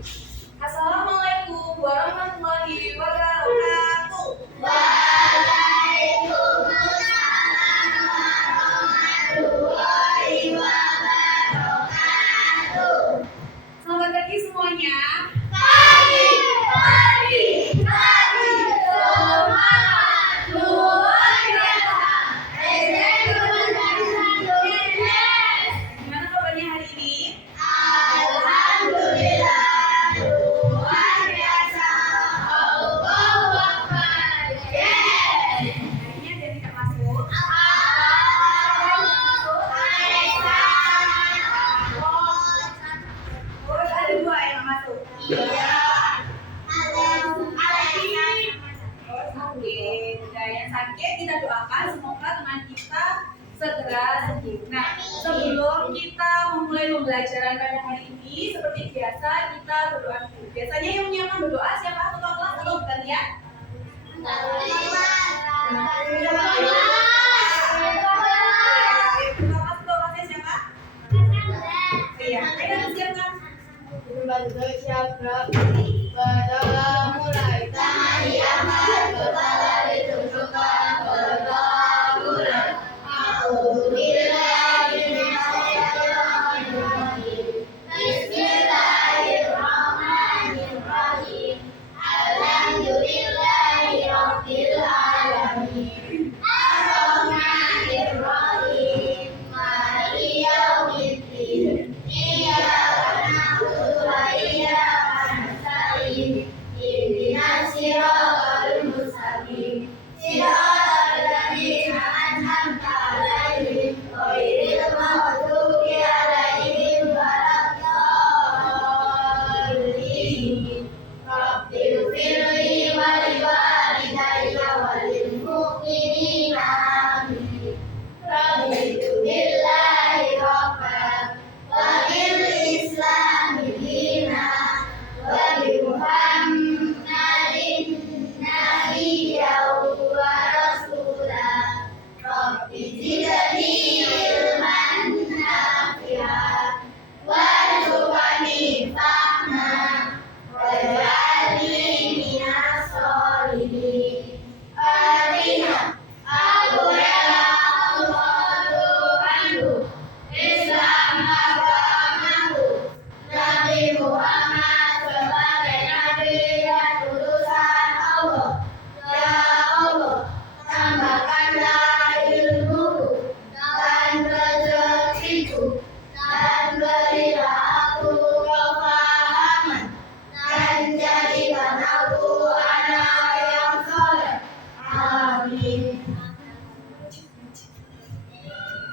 Assalamualaikum warahmatullahi wabarakatuh. Selamat pagi semuanya. Gimana kabarnya hari ini? Harinya ada yang tidak masuk? Oh, ada dua yang masuk. Oke, yang sakit kita doakan semoga teman kita segera sembuh. Nah, sebelum kita memulai pembelajaran pada hari ini, seperti biasa kita berdoa dulu. Biasanya yang menyiapkan berdoa siapa? Ketua kelas atau bukan ya? Ketua kelasnya siapa? Iya, ayo siapkan.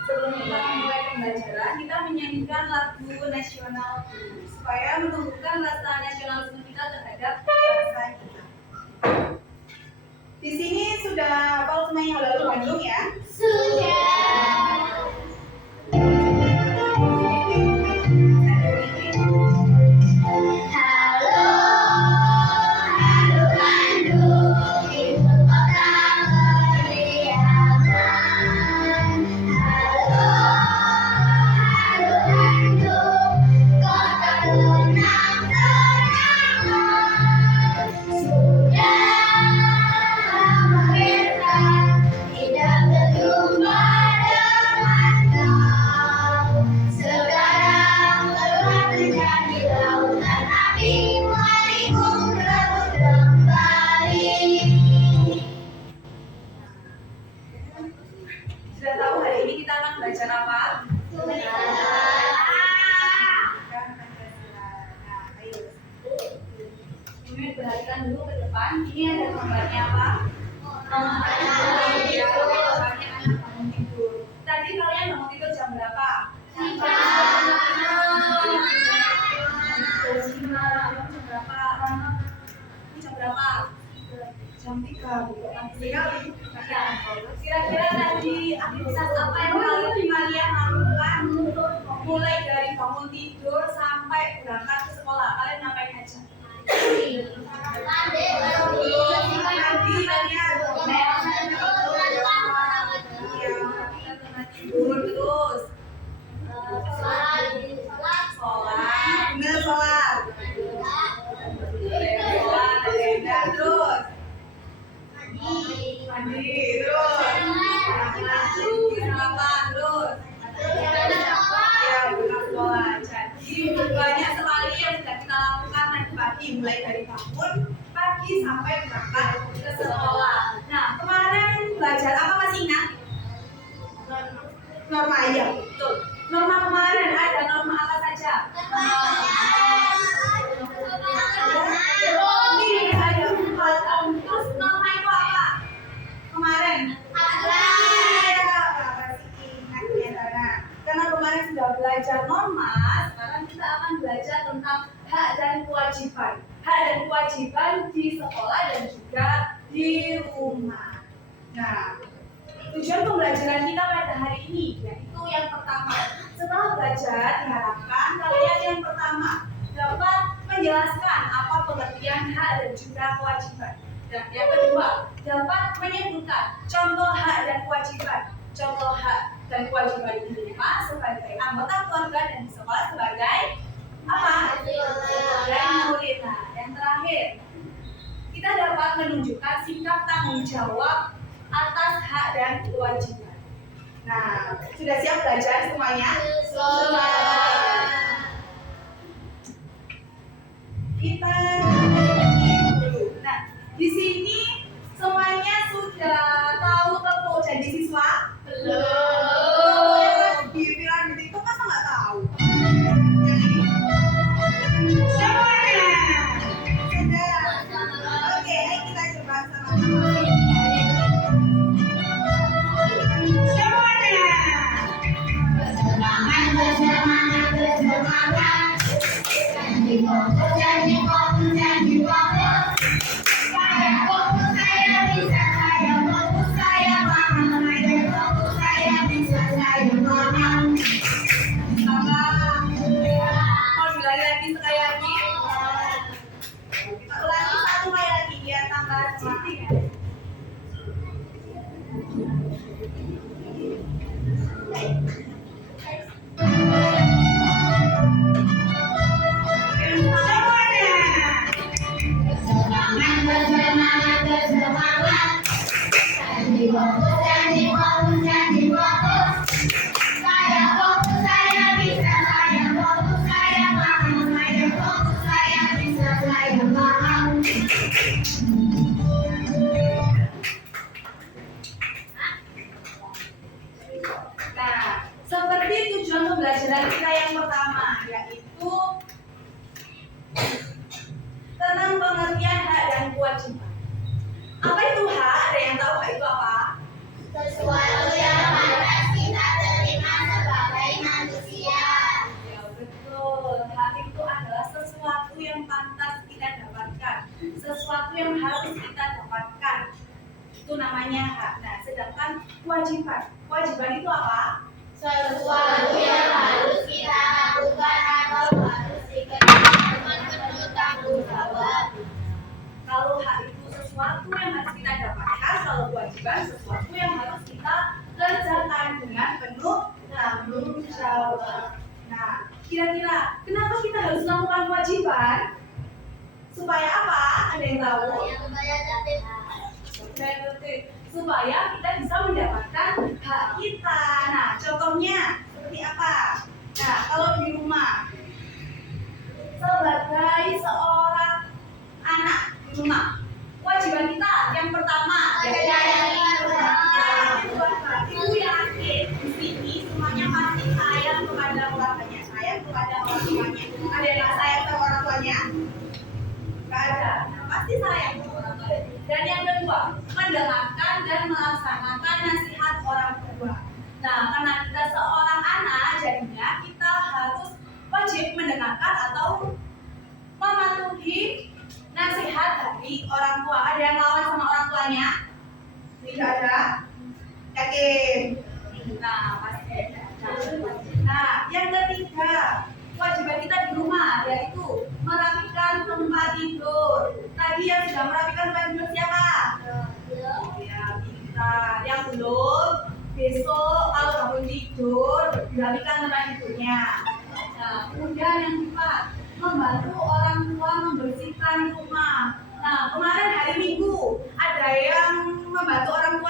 Sebelum kita memulai pembelajaran, kita menyanyikan lagu nasional dulu, supaya menumbuhkan rasa nasionalisme kita terhadap bangsa kita. Di sini sudah hafal semuanya lagu Bandung ya? Sudah tahu hari ini kita akan belajar apa? Ini perhatikan dulu ke depan. Ini ada gambarnya apa? Gambarnya anak bangun tidur. Tadi kalian bangun tidur jam berapa? Jam berapa? Jam berapa? Jam 3. Kira-kira tadi aktivitas apa yang kalian lakukan mulai dari bangun tidur sampai berangkat ke sekolah? Kalian ngapain aja? Tidur terus sholat. mandi, terus sarapan, terus ya berangkat sekolah. Jadi banyak sekali yang sudah kita lakukan tadi pagi, mulai dari bangun pagi sampai berangkat ke sekolah. Nah, kemarin belajar apa, masih ingat? Norma, ya betul. Norma kemarin ada norma apa saja? Ini ada 4. Terus norma itu apa? Kemarin? Karena kemarin sudah belajar norma, sekarang kita akan belajar tentang hak dan kewajiban. Hak dan kewajiban di sekolah dan juga di rumah. Nah, tujuan pembelajaran kita pada hari ini yaitu yang pertama, setelah belajar diharapkan kalian yang pertama dapat menjelaskan apa pengertian hak dan juga kewajiban. Dan yang kedua, dapat menyebutkan contoh hak dan kewajiban. Contoh hak dan kewajiban di rumah sebagai anggota keluarga dan di sekolah sebagai apa? Sebagai murid. Nah, yang terakhir, kita dapat menunjukkan sikap tanggung jawab atas hak dan kewajiban. Nah, sudah siap belajar semuanya? Sudah. Kita dulu. Nah, di sini semuanya sudah tahu kelompok jadi siswa? Belum. Yang lagi di piramid itu masa nggak tahu? Yang ini. Semuanya. Sudah. Oke, ayo kita coba sama-sama. Nah, seperti tujuan pembelajaran kita yang pertama, yaitu tentang pengertian hak dan kewajiban. Apa itu hak? Ada yang tahu hak itu apa? Sesuatu yang pantas kita terima sebagai manusia. Ya betul, hak itu adalah sesuatu yang pantas kita dapatkan, sesuatu yang harus kita dapatkan. Itu namanya hak. Nah, sedangkan kewajiban itu apa? Sesuatu yang harus kita lakukan atau harus dikerjakan dengan penuh tanggung jawab. Kalau hak itu sesuatu yang harus kita dapatkan, kalau kewajiban sesuatu yang harus kita kerjakan dengan penuh tanggung jawab. Nah, kira-kira kenapa kita harus melakukan kewajiban? Supaya apa? Ada yang tahu? Supaya kita bisa mendapatkan hak kita. Nah, contohnya seperti apa? Nah, kalau di rumah, sebagai seorang anak di rumah, kewajiban kita yang pertama ibu yakin di sini semuanya pasti sayang kepada keluarganya, sayang kepada orang tuanya. Ada yang nggak sayang sama orang tuanya? Nggak ada. Nah, pasti sayang sama orang tuanya. Dan yang kedua, mendengarkan dan melaksanakan nasihat orang tua. Nah, karena kita seorang anak, jadinya kita harus wajib mendengarkan atau mematuhi nasihat dari orang tua. Ada yang lawan sama orang tuanya? Tidak ada? Yakin? Nah, pasti ada. Nah, yang ketiga, kewajiban kita di rumah yaitu merapikan tempat tidur. Tadi yang sudah merapikan tempat tidur siapa? Ya, kita. Yang belum, besok kalau bangun tidur dirapikan tempat tidurnya. Nah, kemudian yang keempat, membantu orang tua membersihkan rumah. Nah, kemarin hari Minggu ada yang membantu orang tua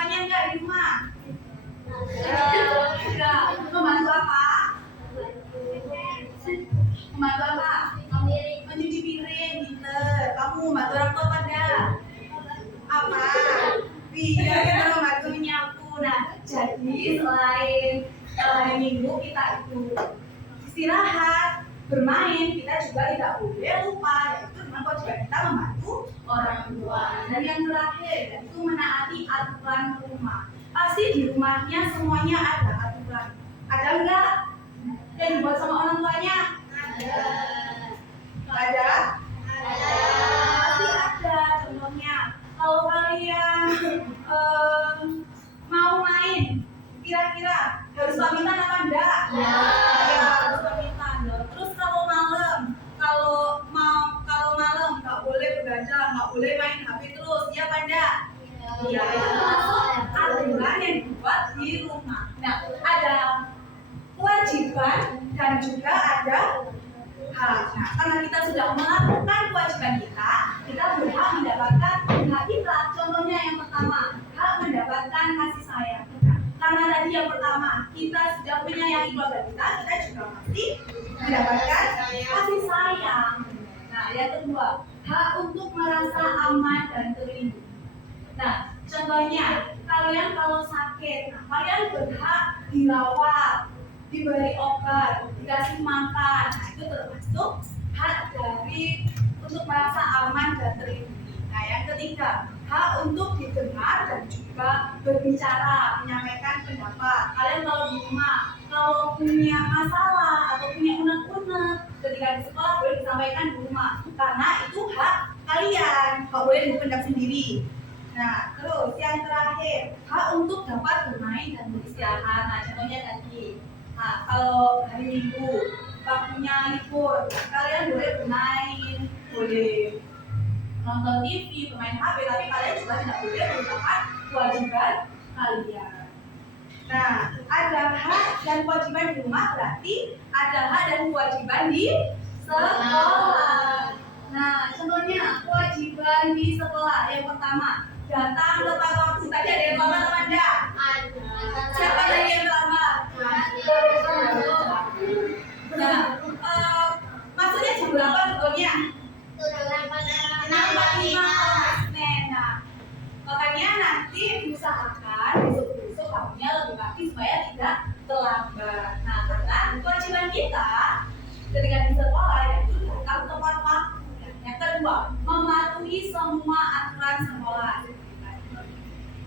boleh lupa, yaitu dengan kewajiban kita membantu orang tua. Dan yang terakhir yaitu menaati aturan rumah. Pasti di rumahnya semuanya ada aturan. Ada enggak yang dibuat sama orang tuanya? Ada? Pasti ada. Contohnya, kalau kalian mau main, kira-kira harus pamitan apa enggak? Ya, harus pamitan. Terus kalau malam nggak boleh begadang, nggak boleh main HP terus, ya apa enggak? Iya, itu termasuk aturan yang dibuat di rumah. Nah, ada kewajiban dan juga ada hak. Nah, karena kita sudah melakukan kewajiban kita berhak mendapatkan hak kita. Contohnya yang pertama, hak mendapatkan kasih sayang. Nah, karena tadi yang pertama, kita sudah menyayangi keluarga kita juga pasti mendapatkan kasih sayang. Nah, yang kedua, hak untuk merasa aman dan terlindungi. Nah, contohnya, kalian kalau sakit, kalian berhak dirawat, diberi obat, dikasih makan. Nah, itu termasuk hak dari untuk merasa aman dan terlindungi. Nah, yang ketiga, hak untuk didengar dan juga berbicara, menyampaikan pendapat. Kalian kalau di rumah, kalau punya masalah atau punya unek-unek ketika di sekolah boleh disampaikan di rumah, karena itu hak kalian, nggak boleh dipendam sendiri. Nah, terus yang terakhir, hak untuk dapat bermain dan beristirahat. Nah, contohnya tadi, nah, kalau hari Minggu, waktunya libur, kalian boleh bermain, boleh nonton TV, bermain HP, tapi kalian juga tidak boleh melupakan kewajiban kalian. Nah, ada hak dan kewajiban di rumah, berarti ada hak dan kewajiban di sekolah. Nah, contohnya kewajiban di sekolah yang pertama, datang tepat waktu. Tadi ada yang terlambat apa enggak? Siapa tadi yang terlambat? Nah, maksudnya jam berapa sebetulnya? 6.45. Nah, makanya nanti diusahakan besok kamunya lebih pagi supaya tidak terlambat. Nah, karena kewajiban kita ketika di sekolah yaitu datang tepat waktu. Yang kedua, mematuhi semua aturan sekolah.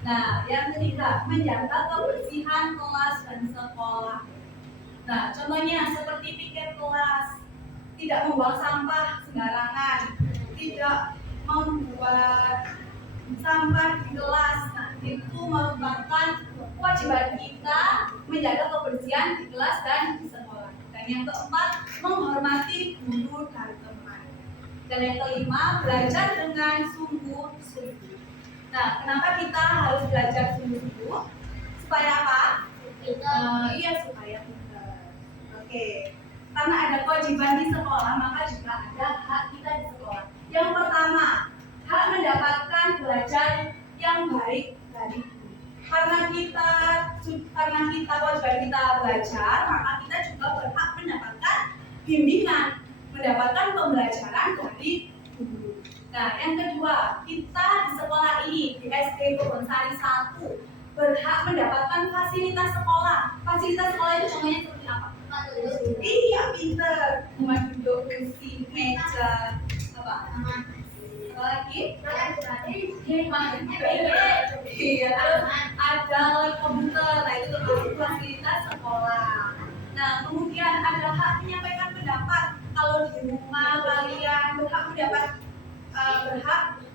Nah, yang ketiga, menjaga kebersihan kelas dan sekolah. Nah, contohnya seperti piket kelas, tidak membuang sampah sembarangan, tidak membuat sampah di kelas. Nah, itu merupakan kewajiban kita menjaga kebersihan di kelas dan di sekolah. Dan yang keempat, menghormati guru dan teman. Dan yang kelima, belajar dengan sungguh-sungguh. Nah, kenapa kita harus belajar sungguh-sungguh? Supaya apa? Iya, supaya pintar. Oke. Karena ada kewajiban di sekolah, maka juga ada hak kita di sekolah. Yang pertama, hak mendapatkan belajar yang baik dari guru. Karena kita kewajiban kita belajar, maka kita juga berhak mendapatkan bimbingan, mendapatkan pembelajaran dari guru. Nah, yang kedua, kita di sekolah ini, di SD Kebonsari 1, berhak mendapatkan fasilitas sekolah. Fasilitas sekolah itu contohnya seperti apa? Iya, pinter. Rumah duduk, kursi, meja, apa lagi? Iya, terus ada komputer. Nah, itu termasuk fasilitas sekolah. Nah, kemudian ada hak menyampaikan pendapat. Kalau di rumah kalian berhak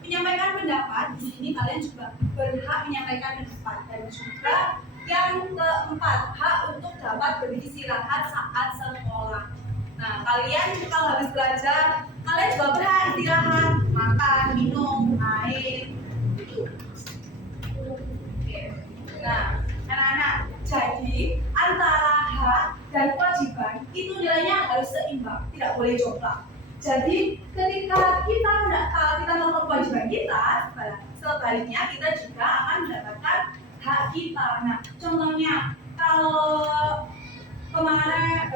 menyampaikan pendapat, di sini kalian juga berhak menyampaikan pendapat. Dan juga yang keempat, hak untuk dapat beristirahat saat sekolah. Nah, kalian kalau habis belajar, kalian juga berhak istirahat, makan, minum, air, gitu. Oke. Nah, anak-anak, jadi antara hak dan kewajiban itu nilainya harus seimbang, tidak boleh jomplang. Jadi ketika kita melakukan kewajiban kita, sebaliknya kita juga akan mendapatkan hak kita. Nah, contohnya kalau kemarin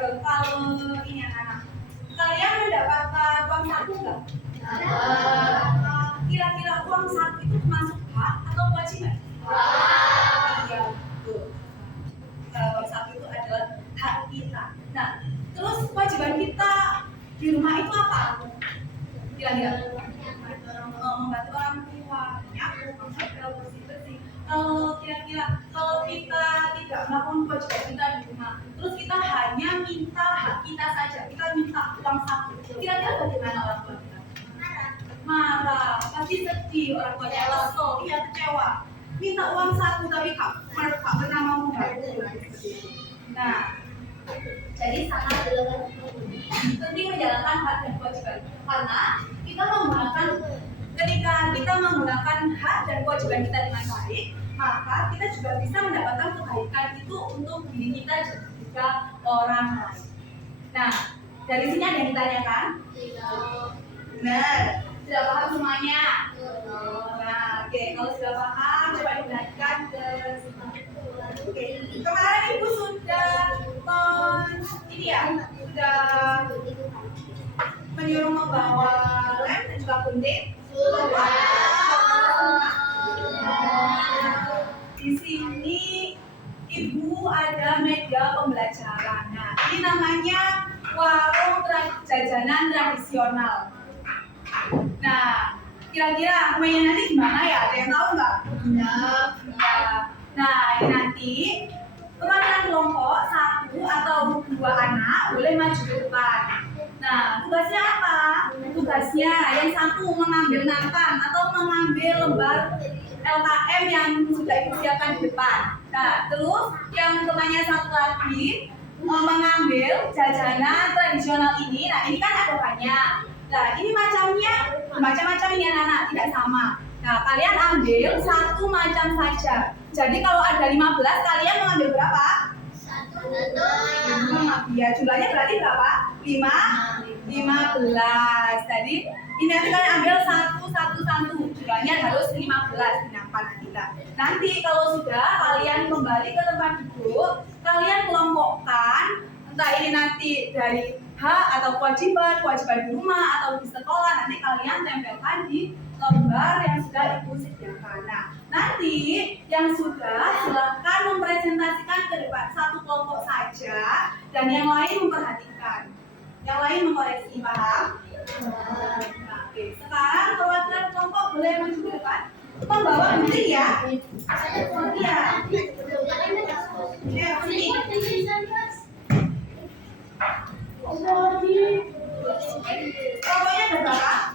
ini anak-anak, kalian mendapatkan uang saku nggak? Kira-kira uang saku itu termasuk hak atau kewajiban? Iya, betul. Uang saku itu adalah hak kita. Nah, terus kewajiban kita di rumah itu apa? Kira-kira membantu orang tuanya bersih-bersih. Kira-kira kalau kita tidak melakukan kewajiban kita di rumah, terus kita hanya minta hak kita saja, kita minta uang saku, kira-kira bagaimana orang tua kita? Marah, pasti sedih orang tuanya, kesel, iya kecewa. Minta uang saku tapi kak pernah mau membantu. Nah, jadi sangat penting menjalankan hak dan kewajiban karena kita menggunakan ketika kita menggunakan hak dan kewajiban kita dengan baik, maka kita juga bisa mendapatkan kebaikan itu untuk diri kita dan juga orang lain. Nah, dari sini ada yang ditanyakan? Benar, sudah paham semuanya? Nah, oke, kalau sudah paham coba diperhatikan ke oke, kemarin ibu sudah sudah menyuruh membawa lem dan juga gunting. Di sini ibu ada media pembelajaran. Nah, ini namanya warung jajanan tradisional. Nah, kira-kira mainnya nanti gimana ya? Ada yang tahu nggak? Nah, ini nanti perwakilan kelompok 1 atau 2 anak boleh maju ke depan. Nah, tugasnya apa? Tugasnya yang satu mengambil nampan atau mengambil lembar LKM yang sudah ibu siapkan di depan. Nah, terus yang temannya satu lagi mengambil jajanan tradisional ini. Nah, ini kan ada banyak. Nah, ini macamnya macam-macam ini anak-anak, tidak sama. Nah, kalian ambil satu macam saja. Jadi kalau ada 15, kalian mengambil berapa? 1. Ya, jumlahnya berarti berapa? 15. Jadi ini nanti kalian ambil satu. Jumlahnya harus 15 di nampan kita. Nanti kalau sudah kalian kembali ke tempat duduk, kalian kelompokkan entah ini nanti dari hak atau kewajiban di rumah atau di sekolah, nanti kalian tempelkan di lembar yang sudah ibu sediakan. Nah, nanti yang sudah silahkan mempresentasikan ke depan satu kelompok saja dan yang lain memperhatikan, yang lain mengoreksi, paham? Nah, oke. Sekarang perwakilan kelompok boleh maju ke depan, membawa gunting ya. Iya. Sini. Kelompoknya ada berapa?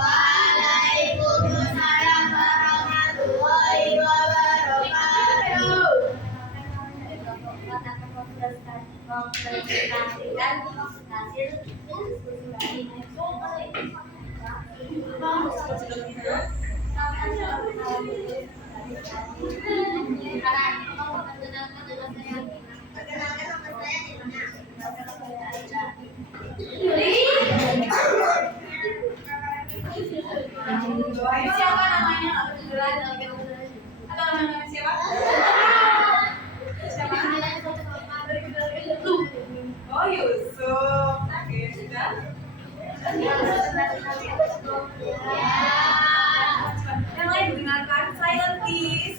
Waalaikumsalam warahmatullahi wabarakatuh. Mempresentasikan hasil Siapa namanya? Atau namanya siapa? Siapa? Oh, Yusuf. Oke, sudah. Yang lain dengarkan silently.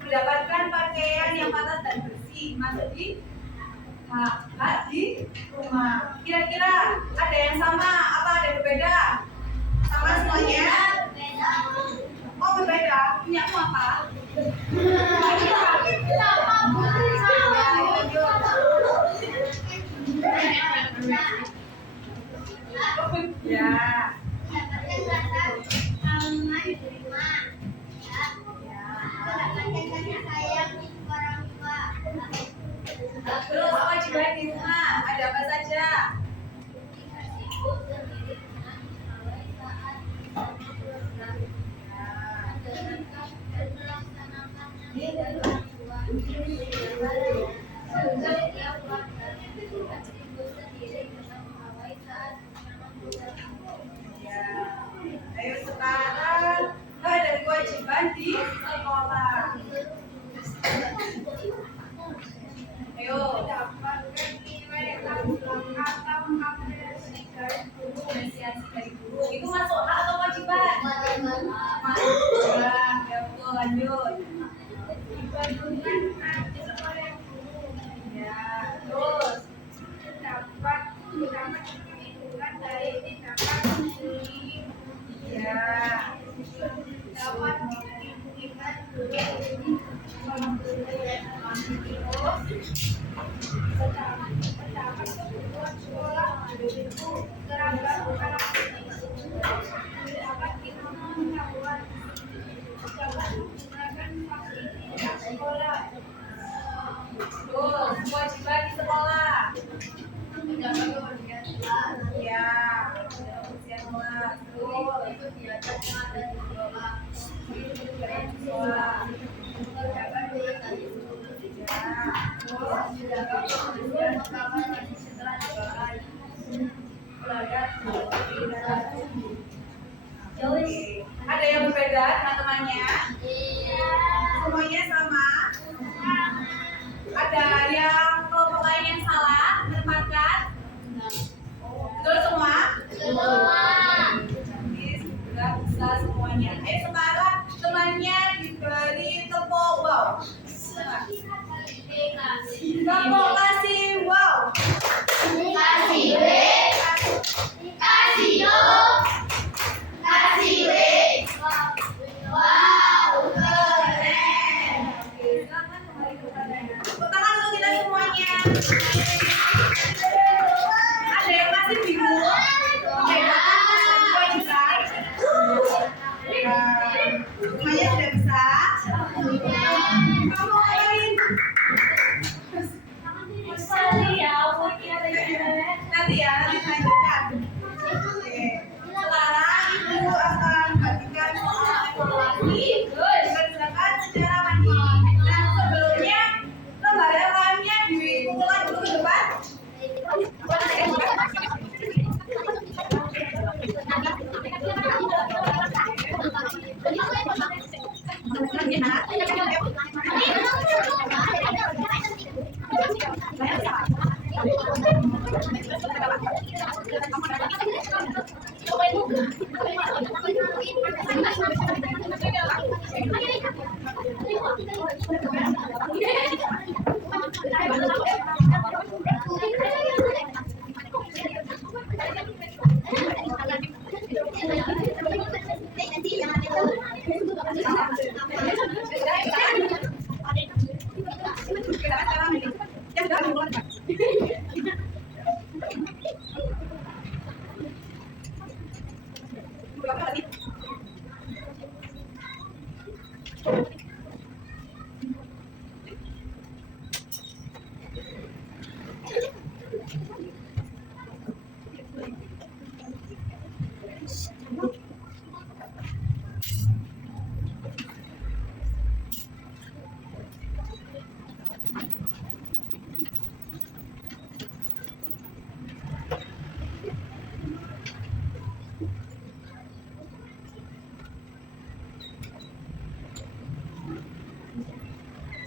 Mendapatkan pakaian yang pantas dan bersih. Masuk di rumah. Kira-kira ada yang sama apa ada yang berbeda? Sama semuanya? Oh, berbeda. Punyamu apa? baca. Kasihku sendiri dengan pegawai saat bersama keluarga. Menjalankan dan melaksanakannya dari orang tua sebagai tiap keluarga. Kasihku sendiri dengan pegawai saat bersama keluarga. Ya. Ayo sekarang ada kewajiban di sekolah. Ayo. Dapatkan nilai atau apresiasi dari guru. Itu masuk hak atau kewajiban? Masuk. Ya betul, lanjut. Dibandingkan hasil oleh guru. Ya, terus. Dapat perlindungan dari tindakan bullying. Ya. Dapat melindungi guru. Terdapat kebutuhan sekolah itu seragam dapat pengetahuan dapat menggunakan fasilitas sekolah. Terus, kewajiban di sekolah. Mendapat kewajiban sekolah. Ya, kebersihan kelas. Terus, Diajar ada di sekolah. sekolah. Terdapat prestasi sekolah. Ya. Terus mendapat kebersihan utama di setelah sekolah. Belajar Oke. Ada yang berbeda teman-temannya? Semuanya sama? Ada yang kelompok lain yang salah menempatkan? Betul semua? Oke, sudah bisa semuanya. Sekarang temannya diberi tepuk wow. Tepuk kasih wow. Kasih W, kasih O, kasih W. Wow, keren. Oke, silakan kembali ke padanya. Tepuk tangan untuk kita semuanya. Ada yang masih bingung? Membedakan kewajiban? Semuanya sudah bisa? Kamu kalian nanti ya, nanti lanjutkan. Oke. Sekarang ibu akan membagikan soal evaluasi dikerjakan secara mandiri. Dan sebelumnya lembaga lainnya dikumpulkan dulu ke depan.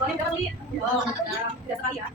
Soalnya berapa sih? Wow, tidak sekali ya.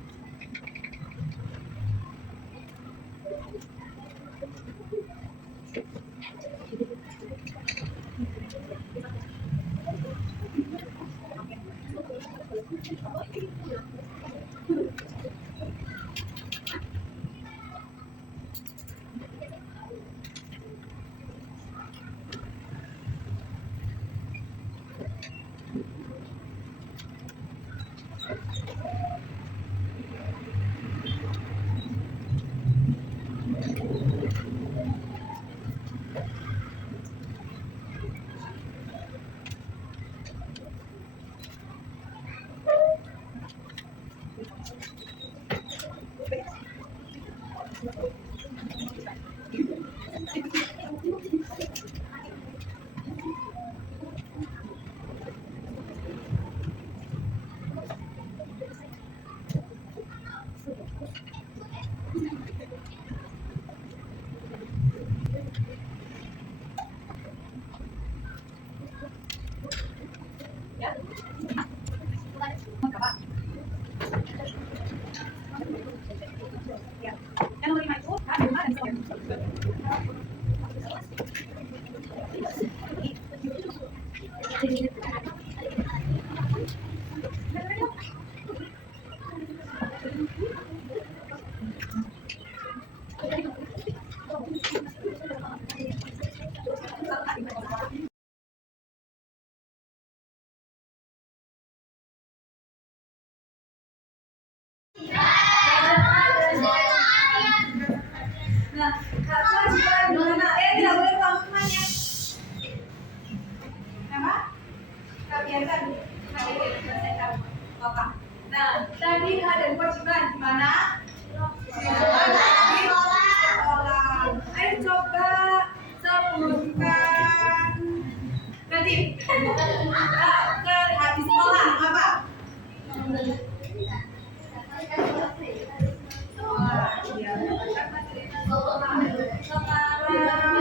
sekolah. Ya, mendapatkan fasilitas sekolah. Sekarang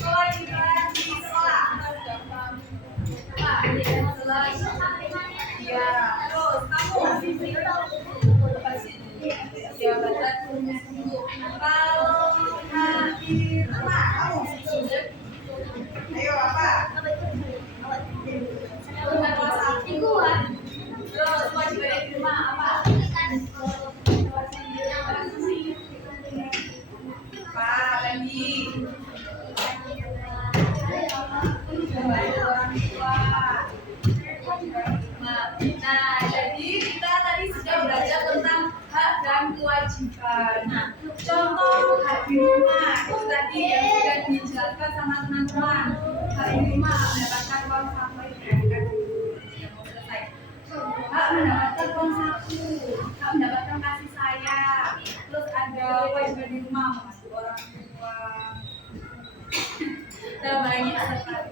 kewajiban di sekolah. Ya, terus kamu jabatan kalau di rumah kamu ayo apa? Bukan kelas 1. Terus kewajiban di rumah apa? Apa tadi? Membantu orang tua. Nah, jadi kita tadi sudah belajar tentang hak dan kewajiban. Nah, contoh hak di rumah itu tadi yang sudah dijelaskan sama teman-teman. Hak di rumah mendapatkan uang saku ya, hak mendapatkan uang saku, hak mendapatkan kasih sayang. Terus ada kewajiban di rumah mengasuh orang tua. Dan banyak sekali.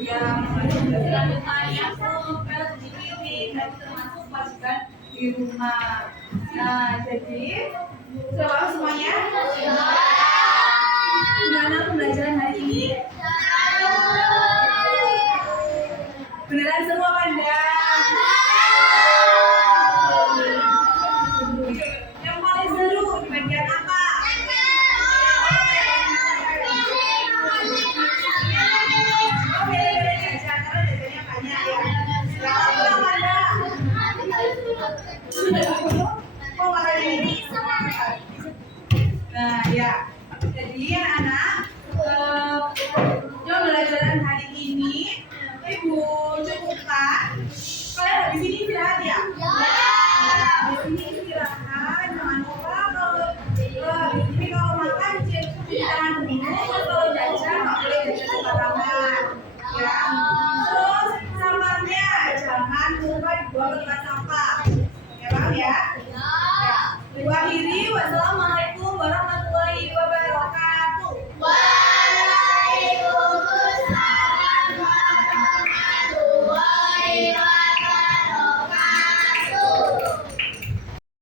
Yang selanjutnya novel dikirim dan termasuk kewajiban di rumah. Nah, jadi sudah paham semuanya? Gimana pembelajaran hari ini? Beneran seru apa enggak? Yang paling seru di bagian apa? Nah, ya. Jadi anak-anak